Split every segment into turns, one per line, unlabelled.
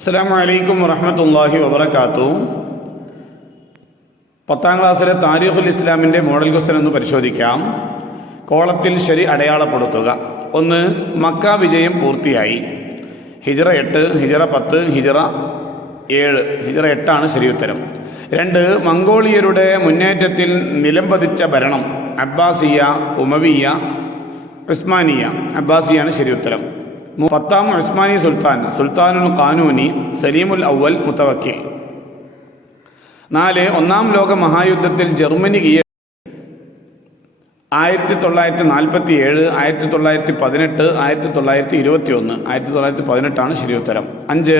അസ്സാം വലൈക്കും വറഹമത്തല്ലാഹി വബർക്കാത്തു പത്താം ക്ലാസ്സിലെ താരിഖുൽ ഇസ്ലാമിന്റെ മോഡൽ ക്വസ്റ്റൻ ഒന്ന് പരിശോധിക്കാം. കോളത്തിൽ ശരി അടയാളപ്പെടുത്തുക. ഒന്ന് മക്ക വിജയം പൂർത്തിയായി. ഹിജറ എട്ട് ഹിജറ പത്ത് ഹിജറ ഏഴ്. ഹിജറ എട്ടാണ് ശരി ഉത്തരം രണ്ട് മംഗോളിയരുടെ മുന്നേറ്റത്തിൽ നിലംപതിച്ച ഭരണം അബ്ബാസിയ ഉമവിയ ഉസ്മാനിയ. അബ്ബാസിയാണ് ശരി ഉത്തരം മു- പത്താം ഉസ്മാനി സുൽത്താൻ സുൽത്താനുൽ ഖാനൂനി സലീമുൽ അവൽ മുത്തവക്കിൽ. നാല് ഒന്നാം ലോക മഹായുദ്ധത്തിൽ ജർമ്മനി കീഴ ആയിരത്തി തൊള്ളായിരത്തി നാൽപ്പത്തി ഏഴ് ആയിരത്തി തൊള്ളായിരത്തി പതിനെട്ട് ആയിരത്തി തൊള്ളായിരത്തി ഇരുപത്തി ഒന്ന് ആയിരത്തി തൊള്ളായിരത്തി പതിനെട്ടാണ് ശരി ഉത്തരം. അഞ്ച്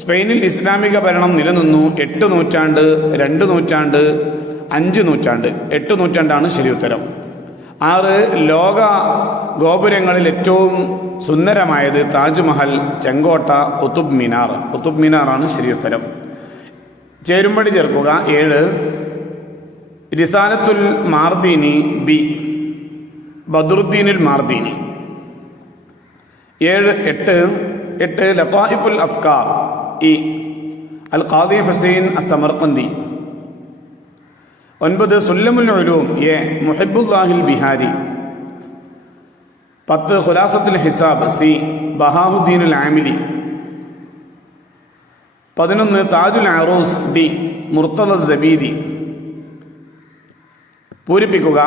സ്പെയിനിൽ ഇസ്ലാമിക ഭരണം നിലനിന്നു എട്ട് നൂറ്റാണ്ട് രണ്ട് നൂറ്റാണ്ട് അഞ്ച് നൂറ്റാണ്ട് എട്ട് നൂറ്റാണ്ടാണ് ശരി ഉത്തരം. ആറ് ലോക ഗോപുരങ്ങളിൽ ഏറ്റവും സുന്ദരമായത് താജ്മഹൽ ചെങ്കോട്ട കുത്തുബ് മിനാർ. കുത്തുബ് മിനാറാണ് ശരിയുത്തരം. ചേരുമ്പടി ചേർക്കുക. ഏഴ് റിസാലത്തുൽ മാർദീനി ബി ബദറുദ്ദീനുൽ മാർദീനി. ഏഴ് എട്ട് എട്ട് ലത്തായിഫുൽ അഫ്കാർ ഇ അൽ ഖാദി ഹുസൈൻ അസമർഖന്തി ഒൻപത് സുല്ലമുൽ ഉലൂം എ മുഹിബുല്ലാഹിൽ ബിഹാരി. പത്ത് ഖുലാസത്തുൽ ഹിസാബ് സി ബഹാഹുദ്ദീനുൽ ആമിലി. പതിനൊന്ന് താജുൽ അറൂസ് ഡി മുർത്തദ സബീദി. പൂരിപ്പിക്കുക.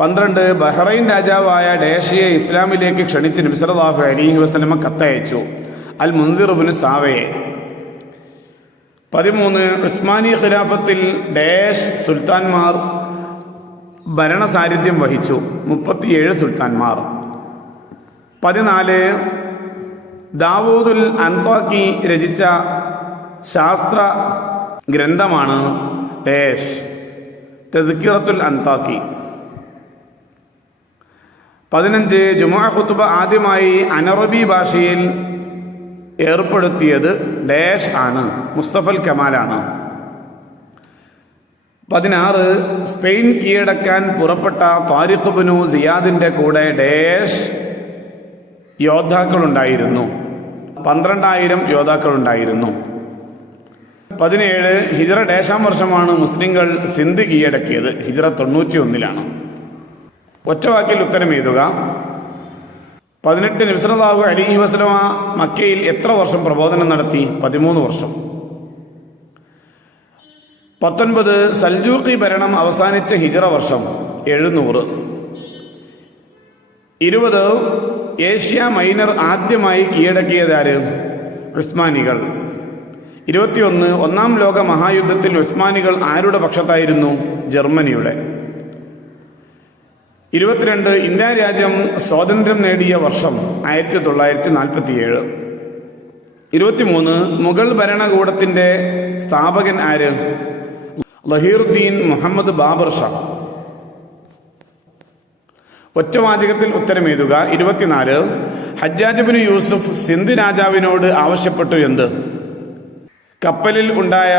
പന്ത്രണ്ട് ബഹ്റൈൻ രാജാവായ ഡേഷയെ ഇസ്ലാമിലേക്ക് ക്ഷണിച്ച് നബിസലാഹു അലിഹി വസ്ലമ കത്തയച്ചു. അൽ മുന്തിറുബിന് സാവയെ. പതിമൂന്ന് ഉസ്മാനി ഖിലാഫത്തിൽ ഡേഷ് സുൽത്താൻമാർ ഭരണസാരിധ്യം വഹിച്ചു. മുപ്പത്തിയേഴ് സുൽത്താൻമാർ. പതിനാല് ദാവൂദുൽ അൻതാക്കി രചിച്ച ശാസ്ത്ര ഗ്രന്ഥമാണ് ഡേഷ്. തെതുക്കിറത്തുൽ അൻതാക്കി പതിനഞ്ച് ജുമാ ഖുത്തുബ ആദ്യമായി അനറബി ഭാഷയിൽ ഏർപ്പെടുത്തിയത് ഡേഷ് ആണ് മുസ്തഫൽ കമാലാണ്. പതിനാറ് സ്പെയിൻ കീഴടക്കാൻ പുറപ്പെട്ട താരിഖ് ബനു സിയാദിന്റെ കൂടെ ഡേഷ് യോദ്ധാക്കളുണ്ടായിരുന്നു. പന്ത്രണ്ടായിരം യോദ്ധാക്കളുണ്ടായിരുന്നു. പതിനേഴ് ഹിജറ ഡേശാം വർഷമാണ് മുസ്ലിങ്ങൾ സിന്ധു കീഴടക്കിയത് ഹിജറ തൊണ്ണൂറ്റി ഒന്നിലാണ് ഒറ്റവാക്കിൽ ഉത്തരം എഴുതുക. പതിനെട്ട് നിസ്രതാവ് അലിഹി വസ്ലമ മക്കയിൽ എത്ര വർഷം പ്രബോധനം നടത്തി? പതിമൂന്ന് വർഷം. പത്തൊൻപത് സൽജൂഖി ഭരണം അവസാനിച്ച ഹിജറ വർഷം എഴുന്നൂറ്. ഇരുപത് ഏഷ്യ മൈനർ ആദ്യമായി കീഴടക്കിയതാര് ഉസ്മാനികൾ. ഇരുപത്തിയൊന്ന് ഒന്നാം ലോക മഹായുദ്ധത്തിൽ ഉസ്മാനികൾ ആരുടെ പക്ഷത്തായിരുന്നു? ജർമ്മനിയുടെ. ഇരുപത്തിരണ്ട് ഇന്ത്യ രാജ്യം സ്വാതന്ത്ര്യം നേടിയ വർഷം ആയിരത്തി തൊള്ളായിരത്തി നാൽപ്പത്തിയേഴ്. ഇരുപത്തിമൂന്ന് മുഗൾ ഭരണകൂടത്തിന്റെ സ്ഥാപകൻ ആര്? ലഹീറുദ്ദീൻ മുഹമ്മദ് ബാബർ ഷാ. ഒറ്റവാചകത്തിൽ ഉത്തരമെഴുതുക. ഇരുപത്തിനാല് ഹജ്ജാജബിന് യൂസുഫ് സിന്ധ് രാജാവിനോട് ആവശ്യപ്പെട്ടു എന്ത്? കപ്പലിൽ ഉണ്ടായ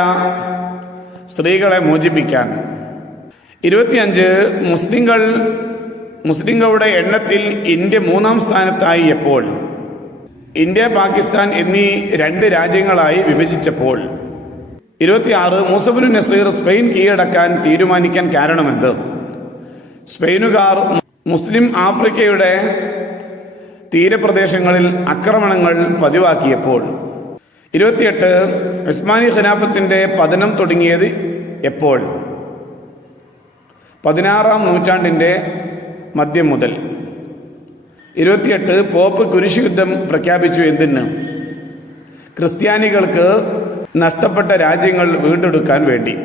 സ്ത്രീകളെ മോചിപ്പിക്കാൻ. ഇരുപത്തിയഞ്ച് മുസ്ലിങ്ങൾ മുസ്ലിങ്ങളുടെ എണ്ണത്തിൽ ഇന്ത്യ മൂന്നാം സ്ഥാനത്തായി എപ്പോൾ? ഇന്ത്യ പാകിസ്ഥാൻ എന്നീ രണ്ട് രാജ്യങ്ങളായി വിഭജിച്ചപ്പോൾ. ഇരുപത്തിയാറ് മുസഫുൽ നസീർ സ്പെയിൻ കീഴടക്കാൻ തീരുമാനിക്കാൻ കാരണമെന്ത്? സ്പെയിനുകാർ മുസ്ലിം ആഫ്രിക്കയുടെ തീരപ്രദേശങ്ങളിൽ ആക്രമണങ്ങൾ പതിവാക്കിയപ്പോൾ. ഇരുപത്തിയെട്ട് ഉസ്മാനി ഖനാഫത്തിന്റെ പതനം തുടങ്ങിയത് എപ്പോൾ? പതിനാറാം നൂറ്റാണ്ടിന്റെ മധ്യം മുതൽ. ഇരുപത്തിയെട്ട് പോപ്പ് കുരിശ് യുദ്ധം പ്രഖ്യാപിച്ചു എന്തിന്? ക്രിസ്ത്യാനികൾക്ക് നഷ്ടപ്പെട്ട രാജ്യങ്ങൾ വീണ്ടെടുക്കാൻ വേണ്ടി.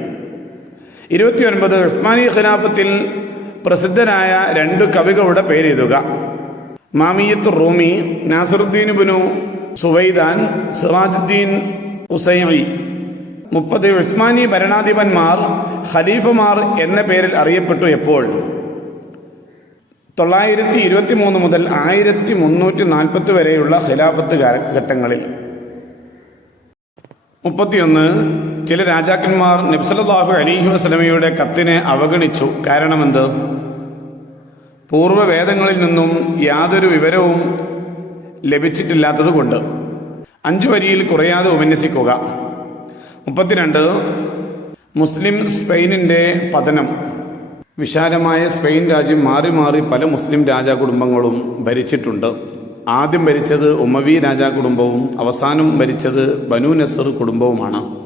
ഇരുപത്തിയൊൻപത് ഉസ്മാനി ഖിലാഫത്തിൽ പ്രസിദ്ധനായ രണ്ട് കവികളുടെ പേരെഴുതുക. മാമിയത്ത് റൂമി നാസറുദ്ദീൻ ബിനു സുവൈദാൻ സിറാജുദ്ദീൻ ഹുസൈമി മുപ്പത് ഉസ്മാനി ഭരണാധിപന്മാർ ഖലീഫമാർ എന്ന പേരിൽ അറിയപ്പെട്ടു എപ്പോൾ? തൊള്ളായിരത്തി ഇരുപത്തി മൂന്ന് മുതൽ ആയിരത്തി മുന്നൂറ്റി നാൽപ്പത്തി വരെയുള്ള ഖിലാഫത്ത് കാലഘട്ടങ്ങളിൽ മുപ്പത്തിയൊന്ന് ചില രാജാക്കന്മാർ നബ്സലാഹു അലിഹി വസ്ലമയുടെ കത്തിനെ അവഗണിച്ചു. കാരണമെന്ത്? പൂർവവേദങ്ങളിൽ നിന്നും യാതൊരു വിവരവും ലഭിച്ചിട്ടില്ലാത്തതുകൊണ്ട്. അഞ്ചു വരിയിൽ കുറയാതെ ഉപന്യസിക്കുക. മുപ്പത്തിരണ്ട് മുസ്ലിം സ്പെയിനിന്റെ പതനം. വിശാലമായ സ്പെയിൻ രാജ്യം മാറി മാറി പല മുസ്ലിം രാജാ കുടുംബങ്ങളും ഭരിച്ചിട്ടുണ്ട്. ആദ്യം ഭരിച്ചത് ഉമവി രാജാകുടുംബവും അവസാനം ഭരിച്ചത് ബനു നസർ കുടുംബവുമാണ്.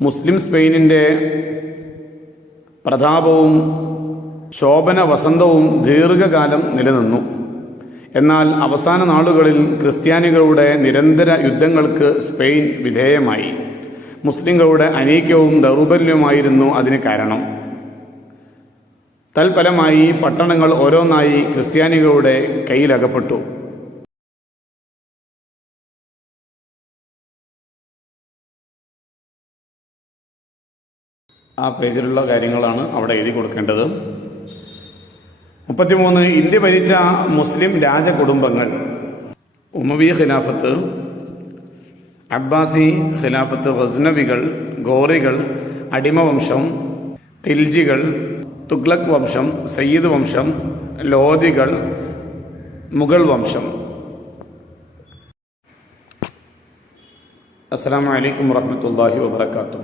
മുസ്ലിം സ്പെയിനിന്റെ പ്രതാപവും ശോഭന വസന്തവും ദീർഘകാലം നിലനിന്നു. എന്നാൽ അവസാന നാളുകളിൽ ക്രിസ്ത്യാനികളുടെ നിരന്തര യുദ്ധങ്ങൾക്ക് സ്പെയിൻ വിധേയമായി. മുസ്ലിങ്ങളുടെ അനീക്യവും ദൗർബല്യവുമായിരുന്നു അതിന് കാരണം. തൽഫലമായി പട്ടണങ്ങൾ ഓരോന്നായി ക്രിസ്ത്യാനികളുടെ കയ്യിലകപ്പെട്ടു. ആ പേജിലുള്ള കാര്യങ്ങളാണ് അവിടെ എഴുതി കൊടുക്കേണ്ടത്. മുപ്പത്തിമൂന്ന് ഇന്ത്യ ഭരിച്ച മുസ്ലിം രാജകുടുംബങ്ങൾ. ഉമവി ഖിലാഫത്ത് അബ്ബാസി ഖിലാഫത്ത് ഗസ്നവികൾ ഗോറികൾ അടിമവംശം ഖിൽജികൾ തുഗ്ലക് വംശം സയ്യിദ് വംശം ലോധികൾ മുഗൾ വംശം. അസ്സാം വലൈക്കും വാഹമത്തല്ലാഹി വാബർക്കാത്തു